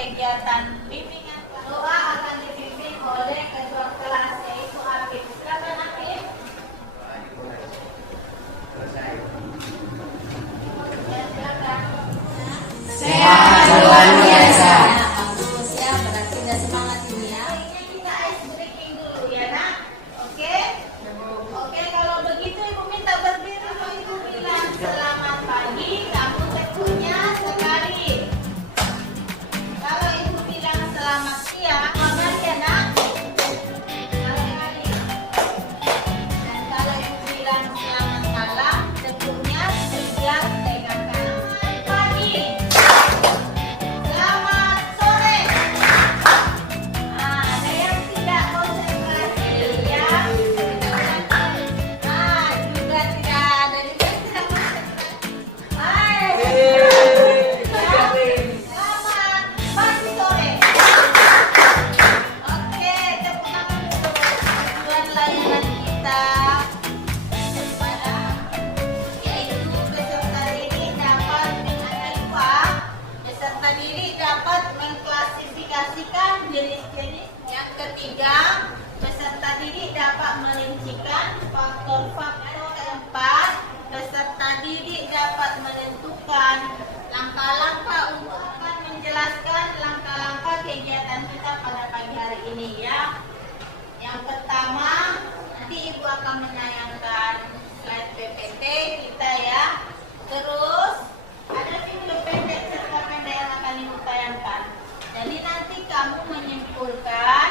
kegiatan bimbingan. Doa akan dipimpin oleh ketua kelas yaitu Afif. Silakan Afif. Ya, silakan. Sehat luar biasa. Bagus ya, berarti udah semangat ini ya. Ini kita ice breaking dulu ya nak. Oke? Oke, kalau begitu ibu minta berdiri. Ibu bilang selamat pagi. Kamu tentunya sekali. Kalau ibu bilang selamat siang, selamat ya nak. Sekali. Dan kalau ibu bilang selamat malam, tentunya sejak pegang kanan. Pagi. Selamat sore. Ada yang tidak konsentrasi ya. Juga tidak ada juga tidak konsentrasi. Selamat pagi sore. Oke, tepuk tangan dulu. Tujuan layanan kita pada yaitu peserta didik dapat peserta didik dapat mengklasifikasikan jenis-jenis. Yang ketiga, peserta didik dapat merincikan faktor-faktor. Keempat, peserta didik dapat menentukan langkah-langkah untuk akan menjelaskan langkah-langkah kegiatan kita pada pagi hari ini ya. Yang pertama, nanti ibu akan menayangkan slide PPT kita ya. Terus ada video pendek serta pendek yang akan ibu tayangkan. Jadi nanti kamu menyimpulkan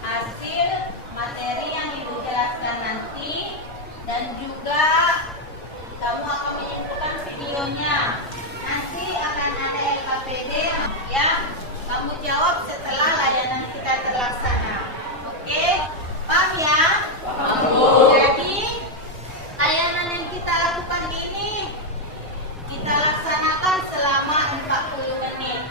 hasil materi yang ibu jelaskan nanti dan juga kamu akan menyimpulkan videonya. Nanti akan ada LKPD ya. Kamu jawab setelah layanan kita terlaksana. Oke? Paham ya? Jadi layanan yang kita lakukan ini kita laksanakan selama 40 menit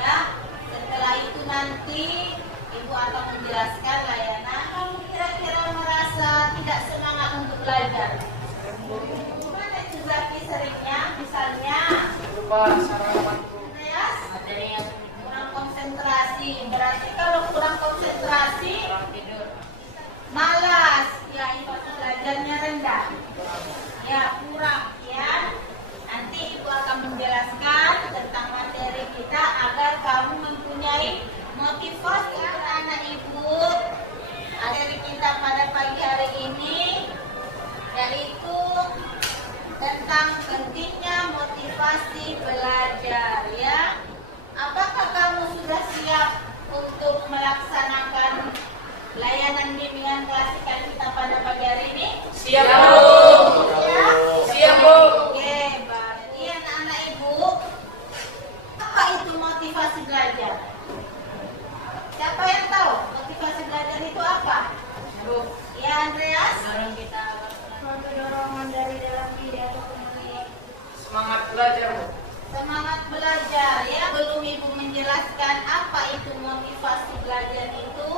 ya. Setelah itu nanti ibu akan menjelaskan layanan. Kamu kira-kira merasa tidak semangat untuk belajar? Gimana itu Zaki seringnya? Misalnya Lupa sarapanku. Andreas, kurang konsentrasi. Berarti kalau kurang konsentrasi malas ya, itu belajarnya rendah ya, kurang ya. Nanti ibu akan menjelaskan tentang materi kita agar kamu mempunyai motivasi anak ibu. Materi kita pada pagi hari ini yaitu tentang pentingnya motivasi belajar ya. Apakah kamu sudah siap untuk melaksanakan layanan bimbingan klasikal kita pada pagi hari ini? Siap, Bu. Ya? Siap, Bu. Oke, berarti anak-anak ibu, apa itu motivasi belajar? Siapa yang tahu motivasi belajar itu apa? Bu. Ya, Andreas? kita Suatu dorongan dari dalam diri atau semangat belajar, Bu. semangat belajar ya. Belum ibu menjelaskan apa itu motivasi belajar itu,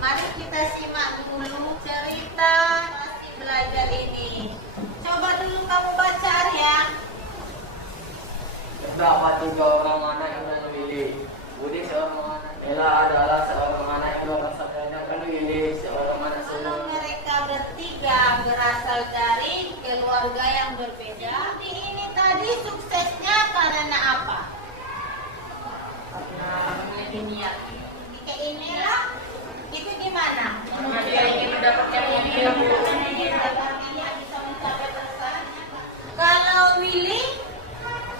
mari kita simak dulu cerita motivasi belajar ini. Coba dulu kamu baca ya. Terdapat 3 orang anak yang memilih. Budi seorang anak. Ella adalah seorang anak yang merasakannya memilih seorang anak Kalau sulung. mereka bertiga berasal dari keluarga yang berbeda, di ini tadi suksesnya karena apa? Karena memiliki niat. Jika inilah, itu gimana? Karena dia ingin mendapatkan ini, Bu. Bisa mencapai prestasi. Kalau Willy,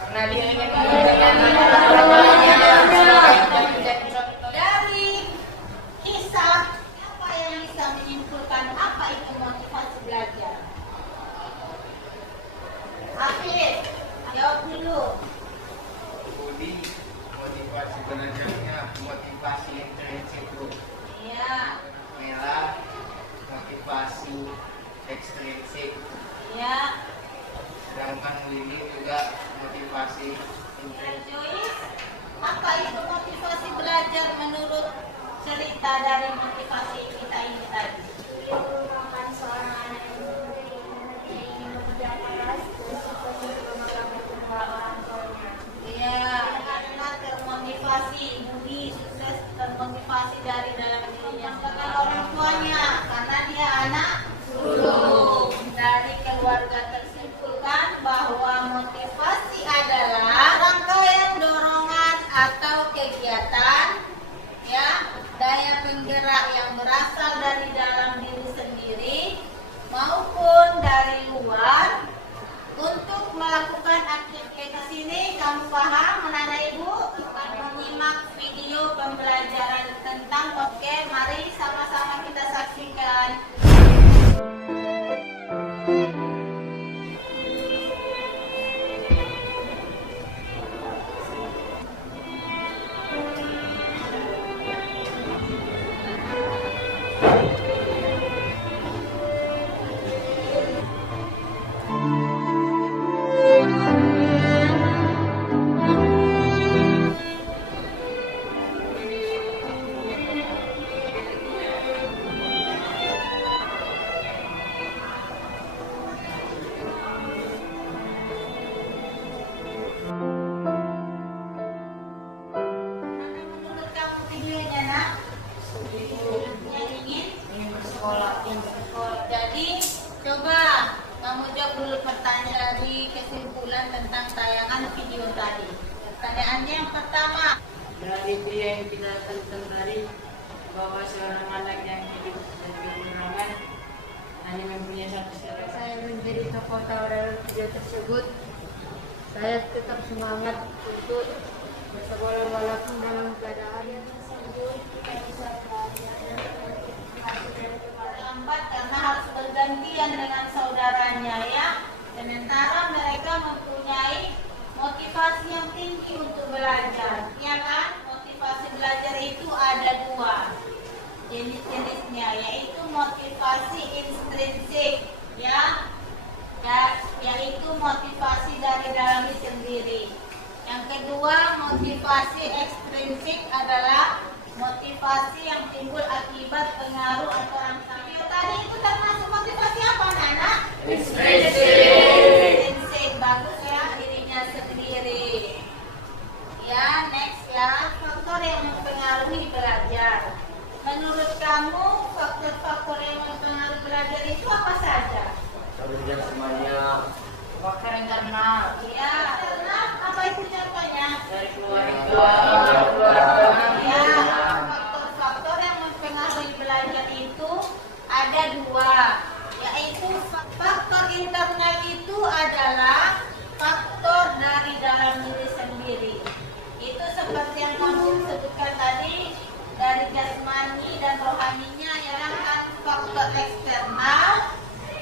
Karena dia ingin mendapatkan dari hisab, apa yang bisa menyimpulkan apa itu motivasi belajar? Afif, jawab dulu. Budi, motivasi belajarnya motivasi intrinsik, Bu. Iya, Ella, motivasi ekstrinsik. iya. Sedangkan Willy juga motivasi intrinsik. Joyce, apa itu motivasi belajar menurut cerita dari motivasi kita ini tadi? Merupakan seorang anak yang ingin bekerja keras dan suka juga membanggakan orang tuanya. Iya, karena termotivasi Budi luar. Untuk melakukan aktivitas ini, kamu paham anak-anak ibu? Akan menyimak video pembelajaran tentang oke, mari sama-sama kita saksikan. Menurut kamu videonya nak? Yang ingin bersekolah. Jadi coba kamu jawab dulu pertanyaan dari kesimpulan tentang tayangan video tadi. Pertanyaannya yang pertama. Dari video yang kita tonton tadi, bahwa seorang anak yang hidup dan kekurangan hanya mempunyai satu syarat. Saya menjadi tokoh dalam video tersebut. Saya tetap semangat untuk bersekolah walaupun dalam keadaan yang sulit. Lambat karena harus bergantian dengan saudaranya ya. Sementara mereka mempunyai motivasi yang tinggi untuk belajar. Ya kan? Motivasi belajar itu ada dua jenis-jenisnya, yaitu motivasi intrinsik ya, yaitu motivasi dari dalam diri sendiri. Yang kedua, motivasi ekstrinsik adalah motivasi yang timbul akibat pengaruh atau rangsangan. Tadi itu termasuk motivasi apa, Nana? Intrinsik. Bagus ya, dirinya sendiri. Ya, next ya, faktor yang mempengaruhi belajar. Menurut kamu, faktor-faktor yang mempengaruhi belajar itu apa saja? Kerja semuanya. Faktor internal Ya, karena apa itu contohnya? dari Ya, keluarga. faktor-faktor yang mempengaruhi belajar itu ada dua, yaitu faktor internal itu adalah faktor dari dalam diri sendiri. Itu seperti yang kamu sebutkan tadi, dari jasmani dan rohaninya. Ya kan, faktor eksternal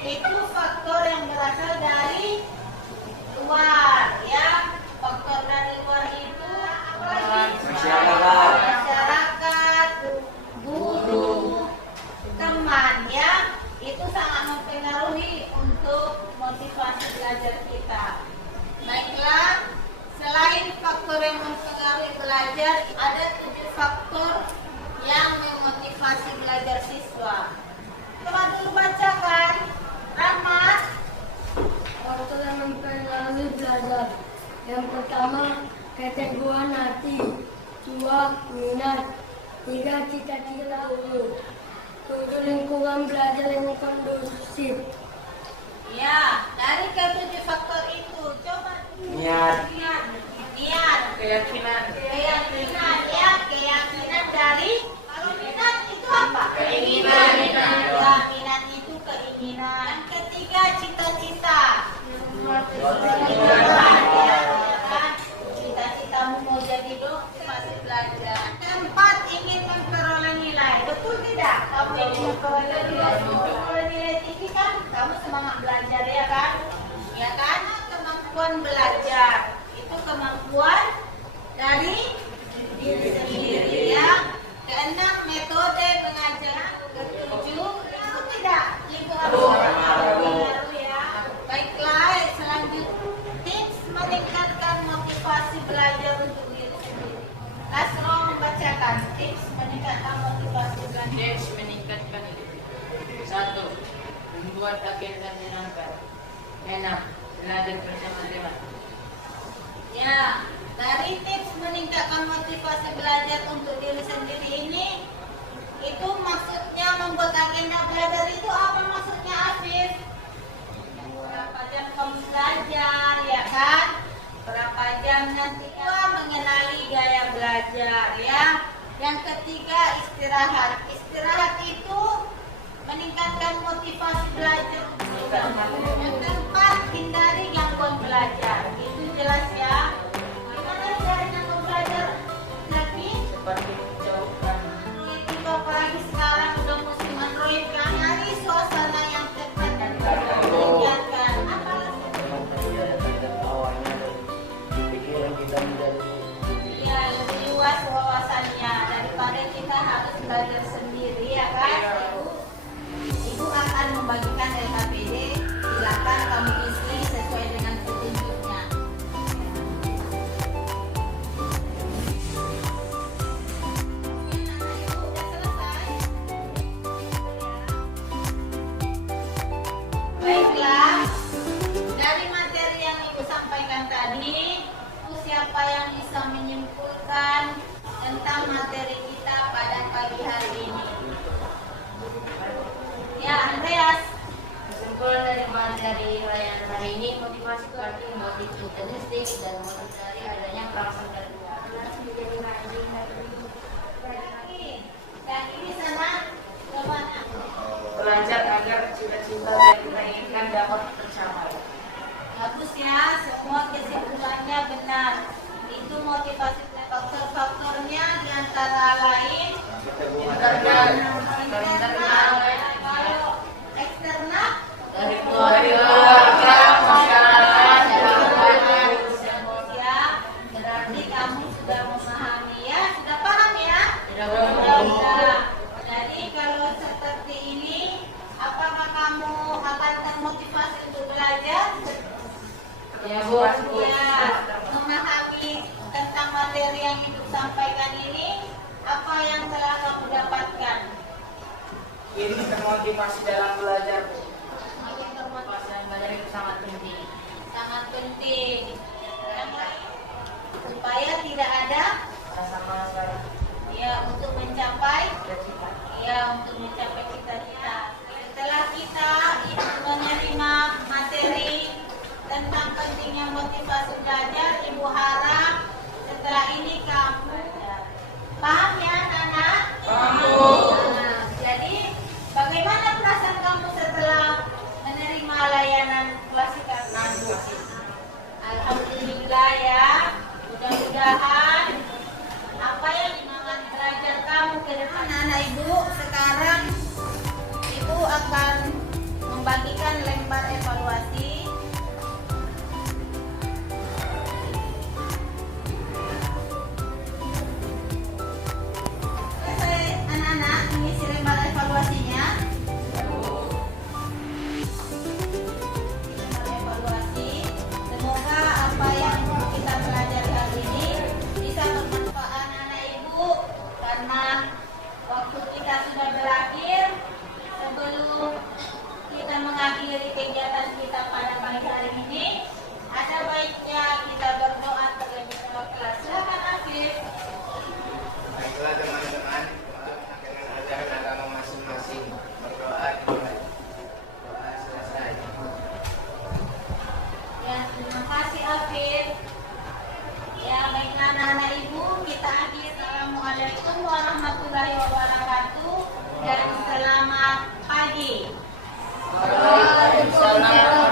itu faktor yang berasal dari luar ya. Faktor dari luar itu apalagi? Masyarakat, guru, teman ya. Itu sangat mempengaruhi untuk motivasi belajar kita. Baiklah, selain faktor yang mempengaruhi belajar, ada 7 faktor yang memotivasi belajar siswa. Coba dulu bacakan, Rahmat. Faktor yang mempengaruhi belajar. Yang pertama, keteguhan hati. 2. Minat. 3. Cita-cita guru. 7. Lingkungan belajar yang kondusif. Ya, dari ke-7 faktor itu, coba Niat. niat, Keyakinan. keyakinan ya, keyakinan dari, kalau minat itu apa? Keinginan. Ya, minat itu keinginan. Yang ketiga, cita-cita. Cita-citamu mau jadi dokter, masih belajar. Keempat, ingin memperoleh nilai. Betul tidak? Kamu ingin memperoleh nilai tinggi kan? Kamu semangat belajar ya kan? Ya kan? Kemampuan belajar itu kemampuan dari diri sendiri ya. Keenam, metode mengajar. Ketujuh, itu tidak lingkungan pengaruh ya. Baiklah, selanjutnya tips meningkatkan motivasi belajar untuk diri sendiri. Nasro membacakan tips meningkatkan motivasi belajar. Tips meningkatkan itu. 1. Membuat agenda menyenangkan. Enak. Belajar bersama teman. Ya, dari tips meningkatkan motivasi belajar untuk diri sendiri ini, itu maksudnya membuat agenda belajar itu apa maksudnya, Afif? Berapa jam kamu belajar, ya kan? Berapa jam nanti kamu mengenali gaya belajar, ya. Yang ketiga, istirahat. Istirahat itu meningkatkan motivasi belajar. Yang keempat, hindari gangguan belajar. Itu jelas ya. Gimana hindarin gangguan belajar? Lagi seperti menjauhkan itu apalagi sekarang udah musim Android kan, nyari suasana yang tepat dan menyenangkan. Apalagi awalnya dari pikiran kita menjadi ya lebih luas wawasannya daripada kita harus belajar sendiri ya kan. Ibu akan membagikan LKPD, silakan kamu isi sesuai dengan petunjuknya. Ibu udah selesai. Baiklah, dari materi yang Ibu sampaikan tadi, siapa yang bisa menyimpulkan tentang materi kita pada pagi hari ini? Ya, Andreas. Kesimpulan dari materi layanan hari ini, motivasi berarti motif intrinsik dan motif dari adanya perasaan dan menjadi rajin Dan ini sana kemana? belajar agar cita-cita yang kita inginkan dapat tercapai. Bagus ya, semua kesimpulannya benar. Itu motivasi faktor-faktornya diantara lain internal, kalau eksternal Dari keluarga, masyarakat, dan ya, berarti kamu sudah memahami ya, sudah paham ya? tidak Ya. Jadi kalau seperti ini, apakah kamu akan termotivasi untuk belajar? ya Bu. Ya, memahami tentang materi yang Ibu sampaikan ini, apa yang telah kamu dapatkan? Ini termotivasi dalam belajar. Makin termotivasi, dan belajar itu sangat penting. sangat penting. Yang lain, supaya tidak ada Rasa masalah ya untuk mencapai cita-cita. ya untuk mencapai cita-cita. Setelah kita menerima materi tentang pentingnya motivasi belajar, Ibu harap setelah ini kamu paham ya, Nana? Paham, Bu. Nah, jadi bagaimana perasaan kamu setelah menerima layanan klasifikasi? Alhamdulillah ya. Mudah-mudahan apa yang dimakan belajar kamu ke depan anak Ibu, sekarang Ibu akan membagikan lembar evaluasi. Selesai anak-anak mengisi lembar evaluasinya. Lembar evaluasi. Semoga apa yang kita pelajari hari ini bisa bermanfaat anak Ibu, karena waktu kita sudah berakhir. Sebelum kita mengakhiri kegiatan kita pada pagi hari ini, ada baiknya kita berdoa terlebih dahulu. Silakan Afif. Baiklah teman-teman, untuk dengan ajaran agama masing-masing berdoa dimulai. Doa selesai. Ya, terima kasih Afif. Ya, baiklah anak-anak Ibu, kita akhiri. Assalamualaikum warahmatullahi wabarakatuh dan selamat pagi. Waalaikumsalam.